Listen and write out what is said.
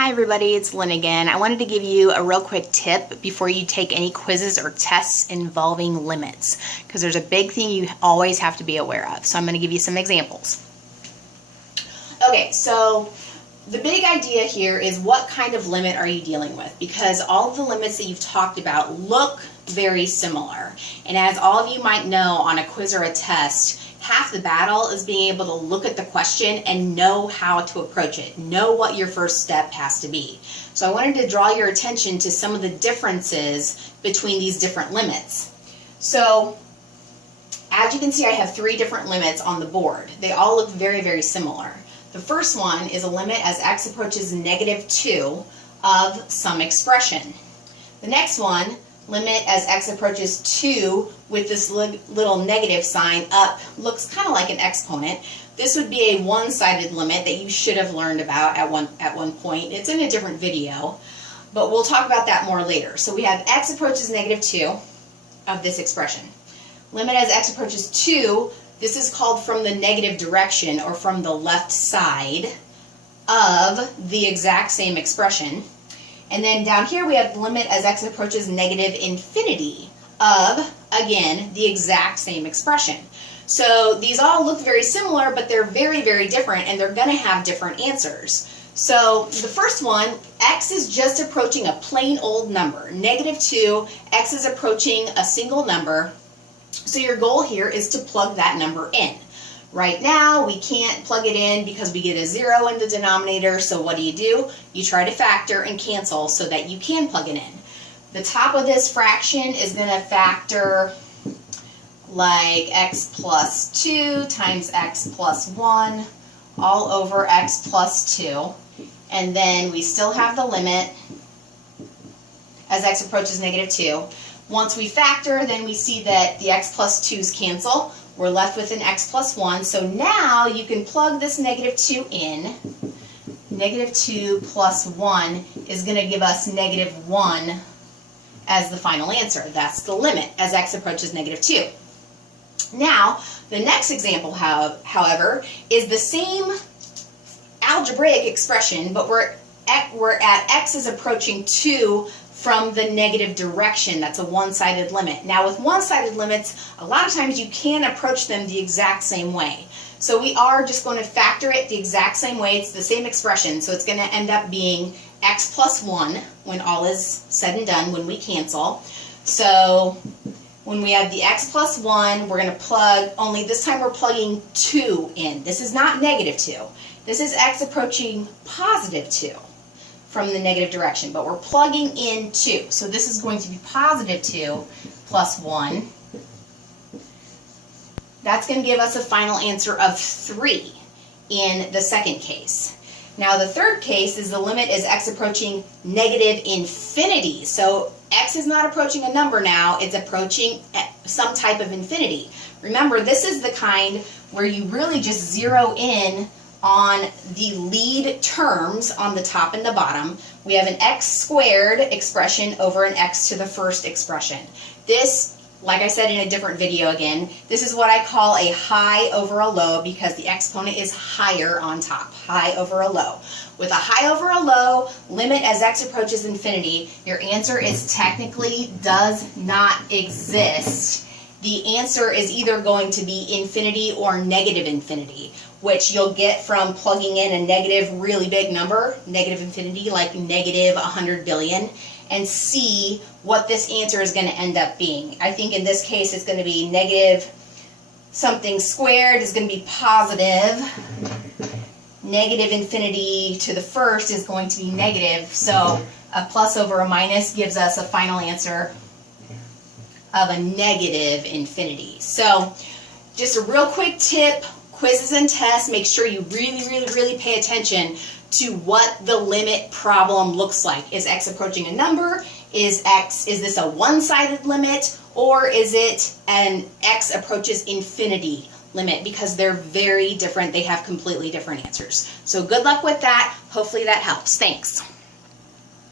Hi everybody, it's Lynn again. I wanted to give you a real quick tip before you take any quizzes or tests involving limits, because there's a big thing you always have to be aware of. So I'm going to give you some examples. Okay, so the big idea here is what kind of limit are you dealing with, because all of the limits that you've talked about look very similar. And as all of you might know, on a quiz or a test, half the battle is being able to look at the question and know how to approach it, know what your first step has to be. So I wanted to draw your attention to some of the differences between these different limits. So as you can see, I have three different limits on the board. They all look very, very similar. The first one is a limit as x approaches -2 of some expression. The next one, limit as x approaches 2 with this little negative sign up, looks kind of like an exponent. This would be a one-sided limit that you should have learned about at one point. It's in a different video, but we'll talk about that more later. So we have x approaches -2 of this expression. Limit as x approaches 2, this is called from the negative direction or from the left side of the exact same expression. And then down here we have limit as x approaches -infinity of, again, the exact same expression. So these all look very similar, but they're very, very different, and they're going to have different answers. So the first one, x is just approaching a plain old number. -2, x is approaching a single number. So your goal here is to plug that number in. Right now, we can't plug it in because we get a 0 in the denominator, so what do? You try to factor and cancel so that you can plug it in. The top of this fraction is going to factor like x plus 2 times x plus 1 all over x plus 2. And then we still have the limit as x approaches -2. Once we factor, then we see that the x plus 2's cancel. We're left with an x plus 1, so now you can plug this -2 in. -2 plus 1 is going to give us -1 as the final answer. That's the limit as x approaches -2. Now, the next example, however, is the same algebraic expression, but we're at x is approaching 2 from the negative direction. That's a one-sided limit. Now with one-sided limits, a lot of times you can approach them the exact same way. So we are just going to factor it the exact same way. It's the same expression, so it's going to end up being x plus 1 when all is said and done, when we cancel. So when we have the x plus 1, we're going to plug, only this time we're plugging 2 in. This is not -2. This is x approaching +2. From the negative direction, but we're plugging in 2. So this is going to be +2 plus 1. That's going to give us a final answer of 3 in the second case. Now the third case is the limit is x approaching -infinity. So x is not approaching a number now, it's approaching some type of infinity. Remember, this is the kind where you really just zero in on the lead terms on the top and the bottom. We have an x squared expression over an x to the first expression. This, like I said in a different video again, this is what I call a high over a low because the exponent is higher on top, high over a low. With a high over a low, limit as x approaches infinity, your answer is technically does not exist. The answer is either going to be infinity or -infinity, which you'll get from plugging in a negative really big number, -infinity, like -100 billion, and see what this answer is going to end up being. I think in this case it's going to be negative something squared is going to be positive. -infinity to the first is going to be negative, so a plus over a minus gives us a final answer of a -infinity. So just a real quick tip, quizzes and tests, make sure you really pay attention to what the limit problem looks like. Is x approaching a number? Is this a one-sided limit? Or is it an x approaches infinity limit? Because they're very different. They have completely different answers. So good luck with that. Hopefully that helps. Thanks.